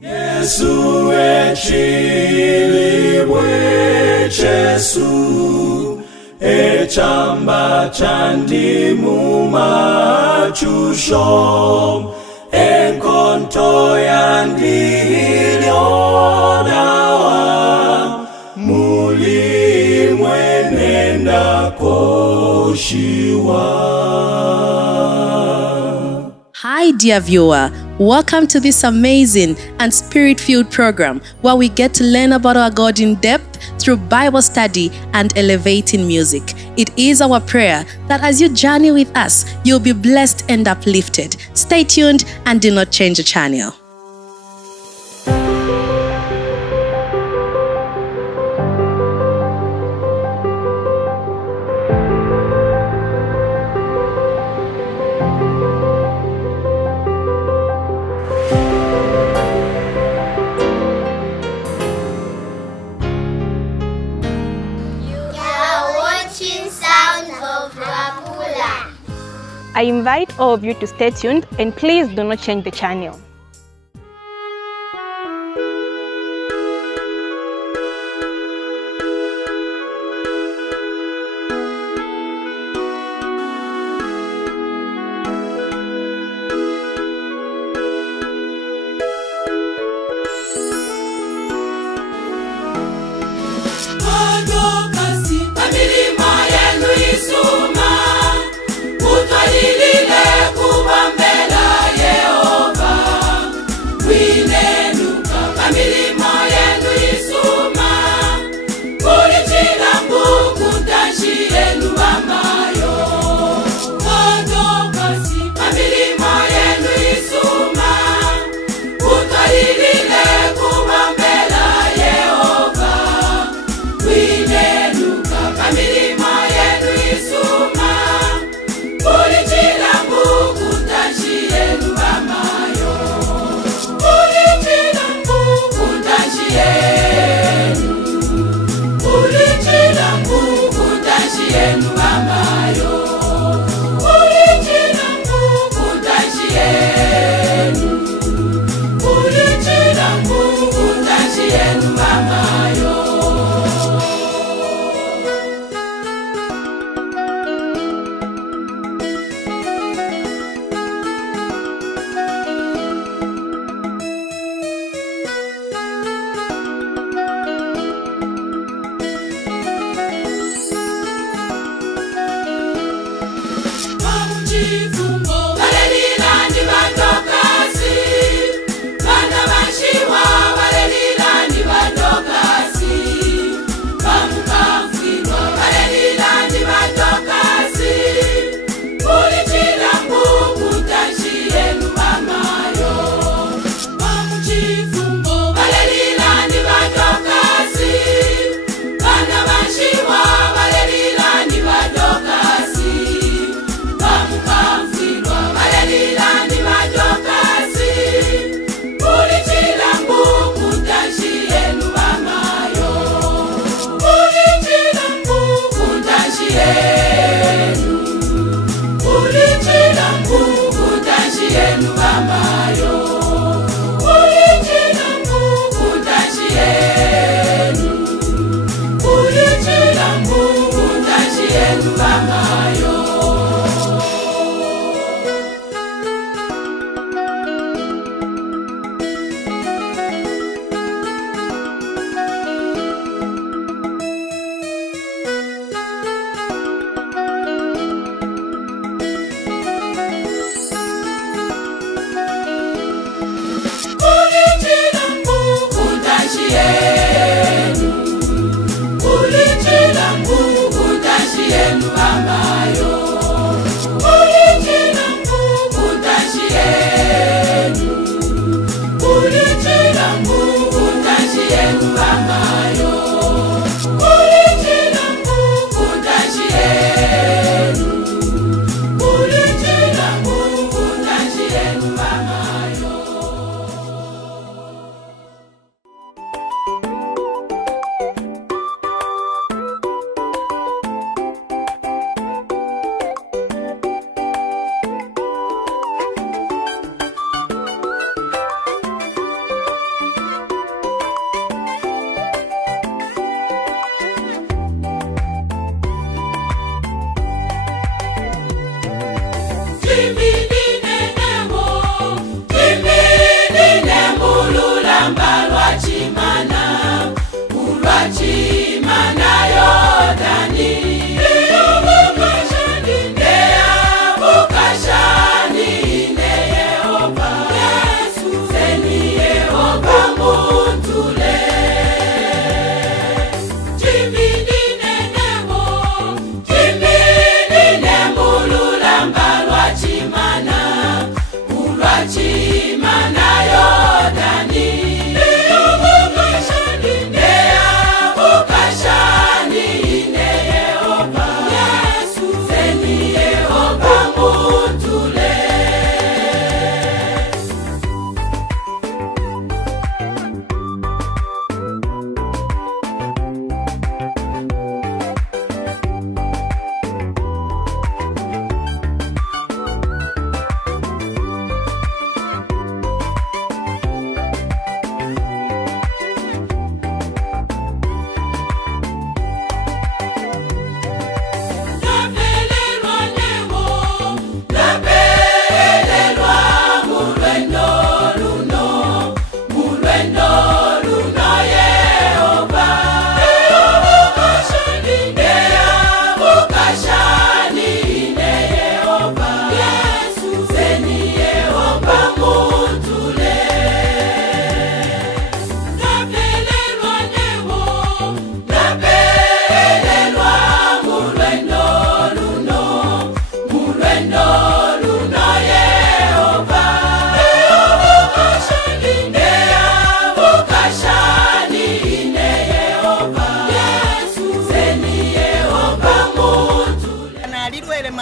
Yesu echilibwe chesu echamba chandimu machusho enkonto yandilionawa muli mwenenda koshiwa. Hi dear viewer, welcome to this amazing and spirit-filled program where we get to learn about our God in depth through Bible study and elevating music. It is our prayer that as you journey with us, you'll be blessed and uplifted. Stay tuned and do not change the channel. I invite all of you to stay tuned and please do not change the channel. Utwalilile kubambela Yehova.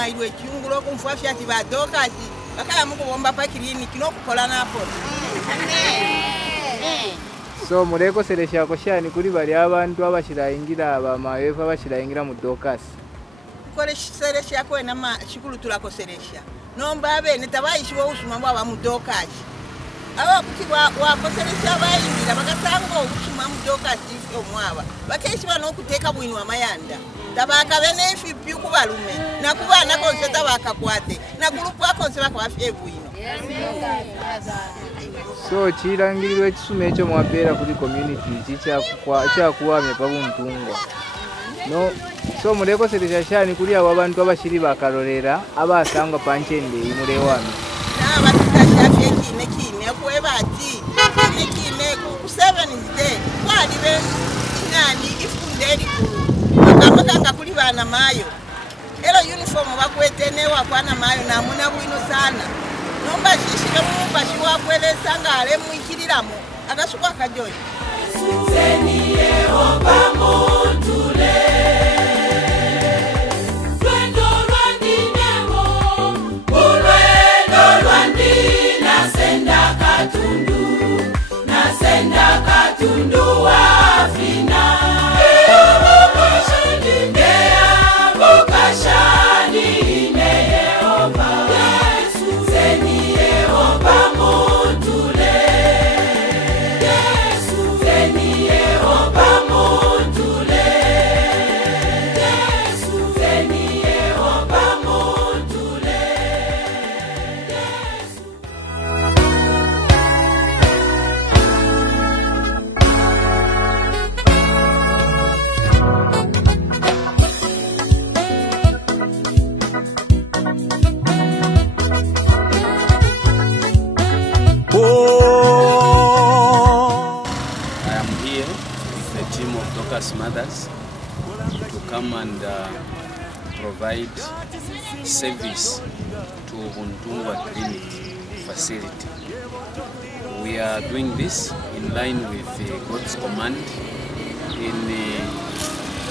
mailwe kiungulo kumfuafya ati badokaji bakaya muko bomba pa clinic no kukola napo. So mureko seresha koshani kuri bali abantu abashirayingira abamayefa bashirayingira mu Dokas. Kole seresha ko na shikulu tulako seresha. Nomba abene tabayishiwo usuma bwa mu Dokas. Aba kuti wa koseresha bayingira bakasanga ubusuma mu Dokas omwaba. Bakeshwa no kuteka bwini wa mayanda. Tabaka bene fipi kubalume na kubana konse tabaka kwate na group akonse bakwafe bwino. So chirangirwe chisume cyo mwapera kuri community cyakuwamye pa buntungwa. No so mureko seresha shani kuri abo abantu abashiri bakarorera abasangwa pancende imure wami. Na batukashafye kine akwebati kine ku 7 is day kwali be inani ifundeli ku Makanga kuli bana mayo. Elo uniform bakwetene wakwana mayo na muna bwino sana. Nomba shishike mu bashi wakwelesa ngale muikiriramu akasukwa kajoyi. Seni Yehova montule. Lwendo lwandinemo, ulwendo lwandina senda katundu wafina. Mothers to come and provide service to Buntungwa Clinic facility. We are doing this in line with God's command in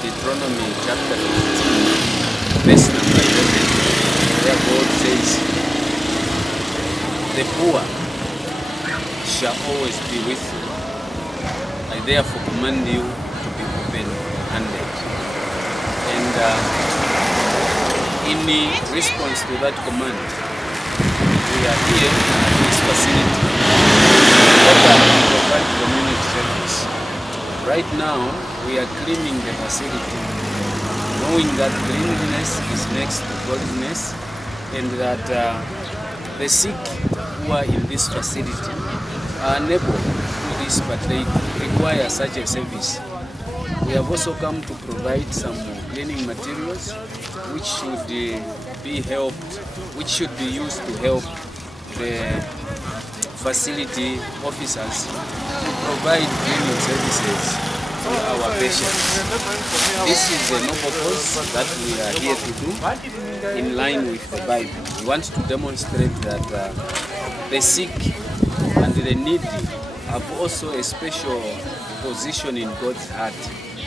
Deuteronomy chapter 15, verse number 11, where God says, "The poor shall always be with you. I therefore command you to be open-handed." And in response to that command, we are here at this facility to provide community service. Right now, we are cleaning the facility, knowing that cleanliness is next to godliness, and that the sick who are in this facility are unable to do this, but they require such a service. We have also come to provide some cleaning materials which should be used to help the facility officers to provide cleaning services to our patients. This is a noble cause that we are here to do in line with the Bible. We want to demonstrate that the sick and the needy have also a special position in God's heart.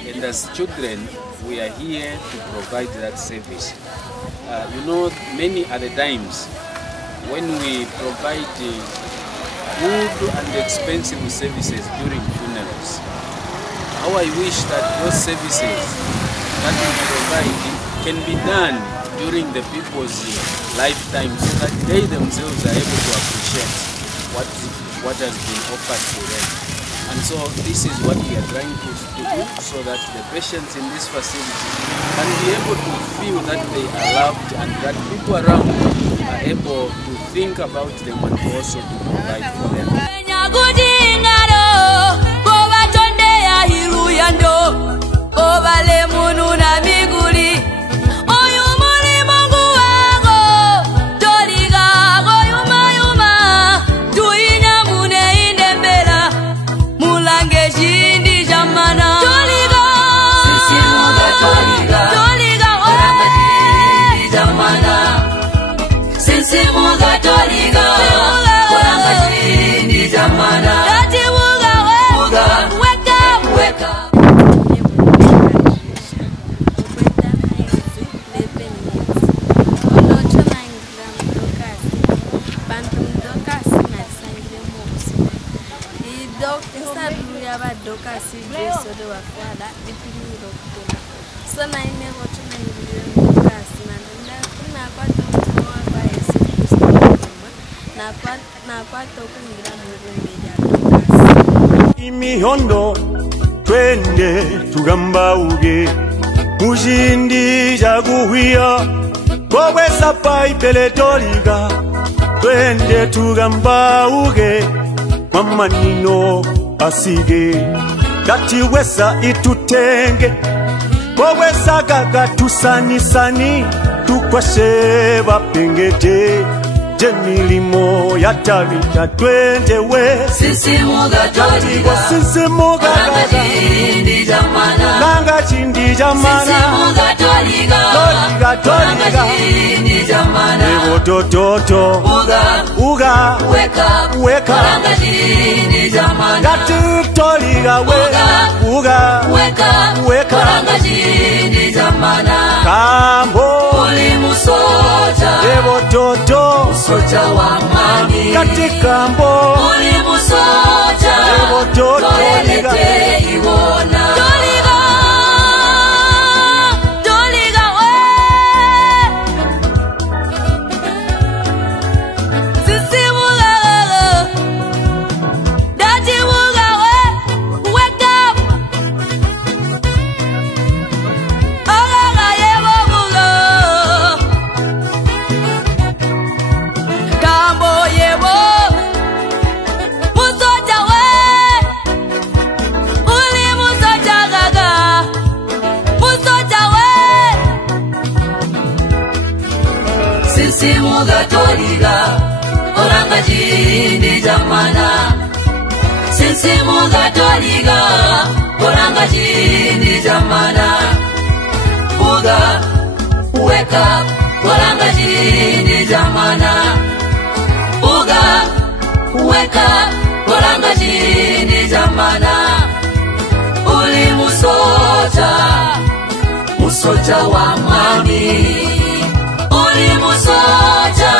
And as children, we are here to provide that service. Many are the times when we provide good and expensive services during funerals. How I wish that those services that we provide can be done during the people's lifetime, so that they themselves are able to appreciate what has been offered to them. And so this is what we are trying to do, so that the patients in this facility can be able to feel that they are loved, and that people around are able to think about them and also to provide for them. Sisi Mungu Katolika, kuranga chini jamana. ya ba doka si beso de wa fala dipini ro kutola sana ine go tuna ni doka sina na kwa to wa ba esi na kwa to kungira muri media doka imihondo twende tugambauge mujindi jaguhia kowe sapa ipeletoliga twende tugambauge mama nino asige kati wesa itutenge kowe sagaga tusanisani tukwashe bapengete milimo ya tabita twende we sisi muga toliga langa chindi jamana sisi muga toliga langa chindi jamana evo tototo uga weka langa chindi jamana gati toliga uga weka langa chindi jamana kambo ulimusoja evo toto soja wa mami katika mbo ulimu soja toelete iwona Doliga we Sisi muga Daddy muga we wake up Ogaga yewo muga Kambo yewo Musoja we Uli musoja gaga Musoja we Sisi muga toliga Oranga jindi jamana Sisi muga toliga Oranga jindi jamana Buga wake up Oranga jindi jamana Buga wake up Oranga jindi jamana Uli musoja wa mami Uli musoja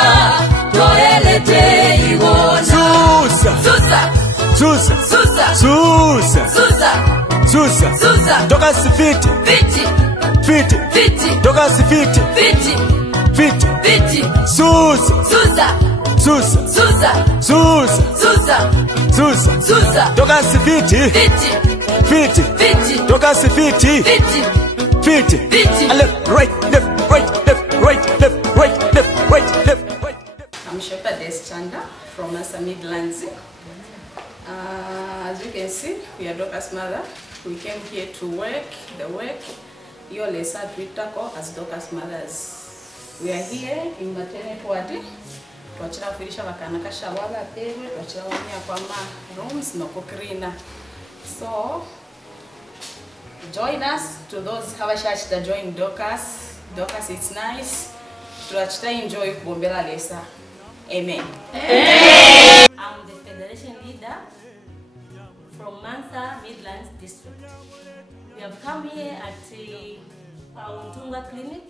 toelete iwona Susa toka sifiti fiti toka sifiti fiti Susa toka sifiti fiti toka sifiti fiti left right I'm Shepherdess Chanda from Nasa Midlands. As you can see, we are Dorcas mother. We came here to work the work. Your lesser Twitter as Dorcas mothers. We are here in maternity ward. Twachira kuirisha bakana kasha waba pewe, twachira wanya kwa rooms no kukrina. So join us to those Habashash that join Dorcas. Dorcas, it's nice. Twachira enjoy kubombela lesa. Amen. I'm the federation leader from Mansa Midlands District. We have come here at our Tunga Clinic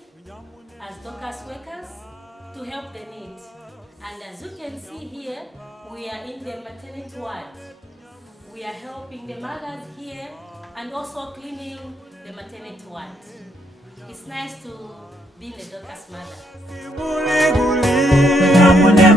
as Dorcas workers to help the need. And as you can see here, we are in the maternity ward. We are helping the mothers here and also cleaning the maternity ward. It's nice to be a Dorcas mother. Tunyamune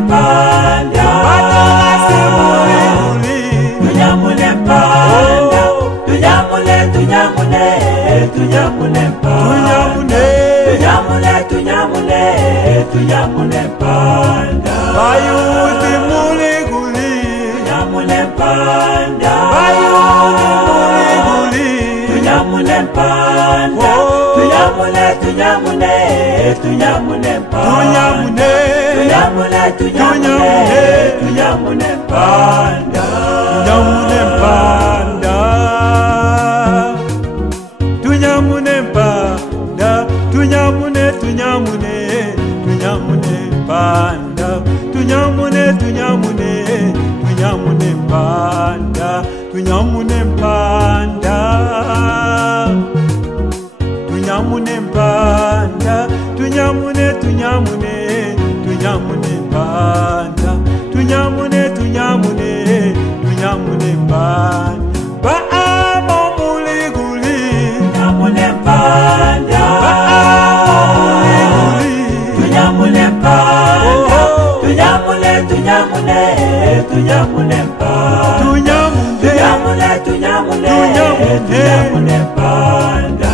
tunyamune panda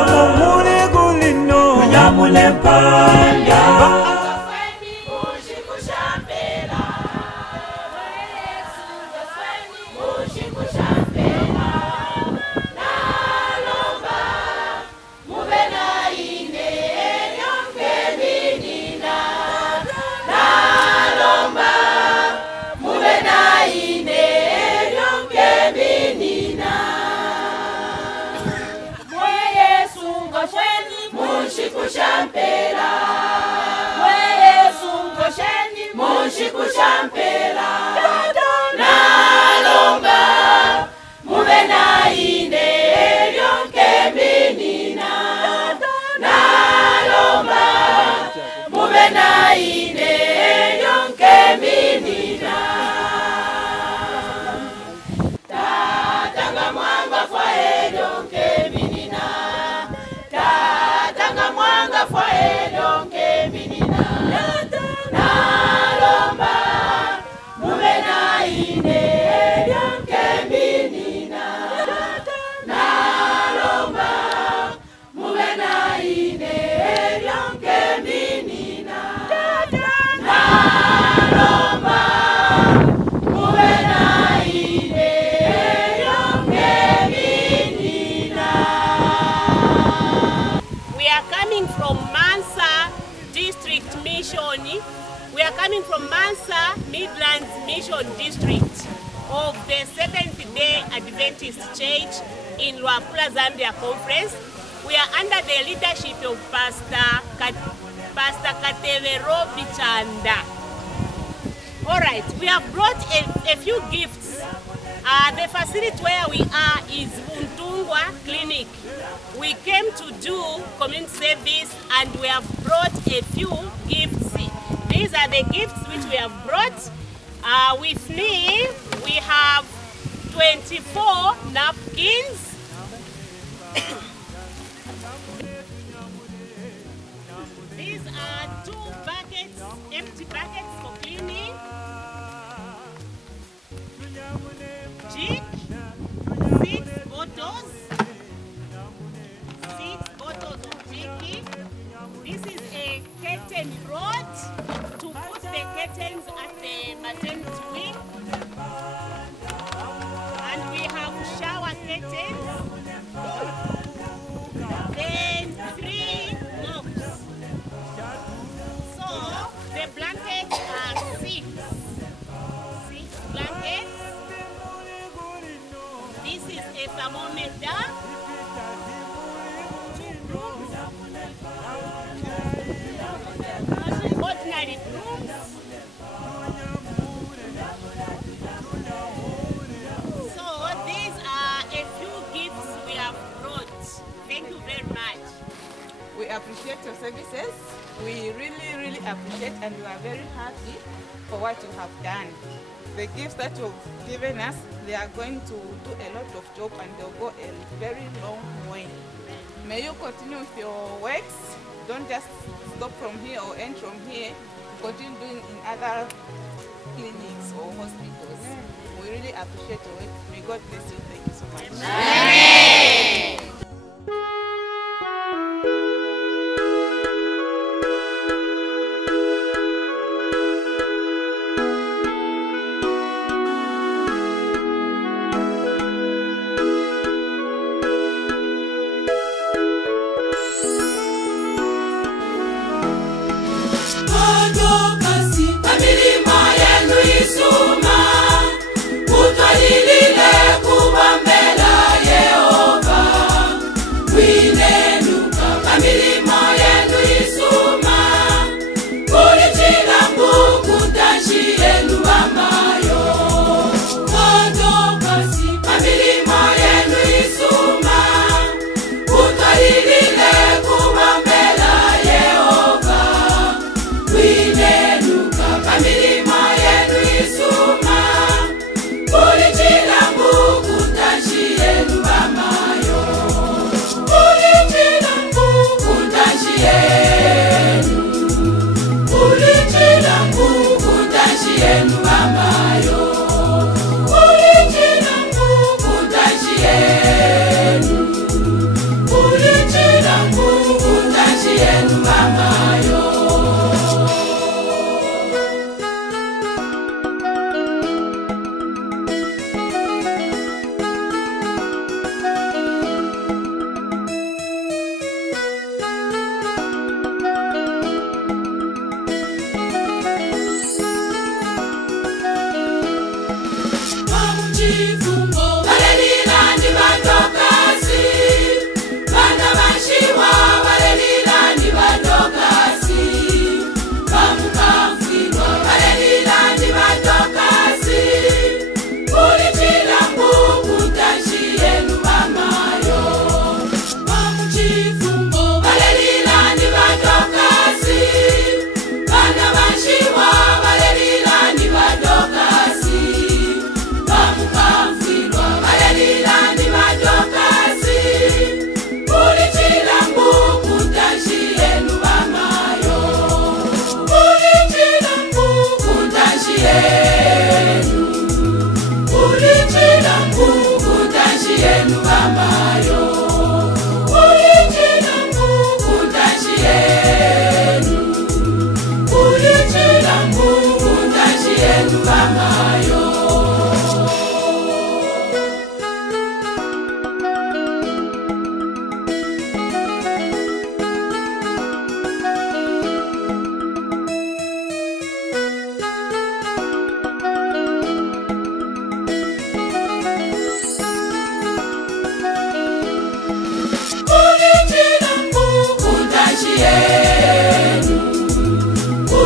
amamune gulino tunyamune panda We are coming from Mansa Midlands Mission District of the Seventh-day Adventist Church in Luapula, Zambia Conference. We are under the leadership of Pastor Katevero Bichanda. All right, we have brought a few gifts. The facility where we are is Untungwa Clinic. We came to do community service and we have brought a few gifts. These are the gifts which we have brought. With me, we have 24 napkins. These are 2 buckets, empty buckets for cleaning. Jig, 6 bottles. 6 bottles of jig. This is a curtain rod to put the curtains at the maternity wing. And we have shower curtains. Then 3 mops. So the blankets are 6. 6 blankets. This is a thermometer. 2 brooms. Ordinary brooms. So these are a few gifts we have brought. Thank you very much. We appreciate your services. We really appreciate, and we are very happy for what you have done. The gifts that you've given us, they are going to do a lot of job and they'll go a very long way. May you continue with your works. Don't just stop from here or end from here. Continue doing in other clinics or hospitals. We really appreciate your work. May God bless you. Thank you so much. Amen. Utwalilile kubambela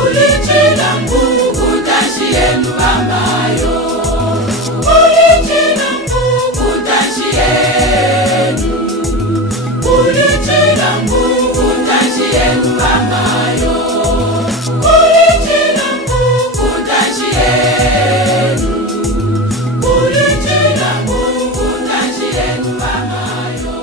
Ulichila Mungu tashi yenu mamayo. Ulichila Mungu tashi yenu. Ulichila Mungu tashi yenu mamayo. Ulichila Mungu tashi yenu. Ulichila Mungu tashi yenu mamayo.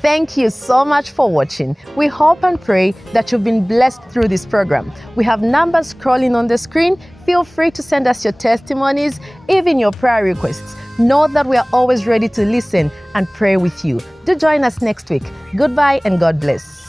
Thank you so much for watching. We hope and pray that you've been blessed through this program. We have numbers scrolling on the screen. Feel free to send us your testimonies, even your prayer requests. Know that we are always ready to listen and pray with you. Do join us next week. Goodbye and God bless.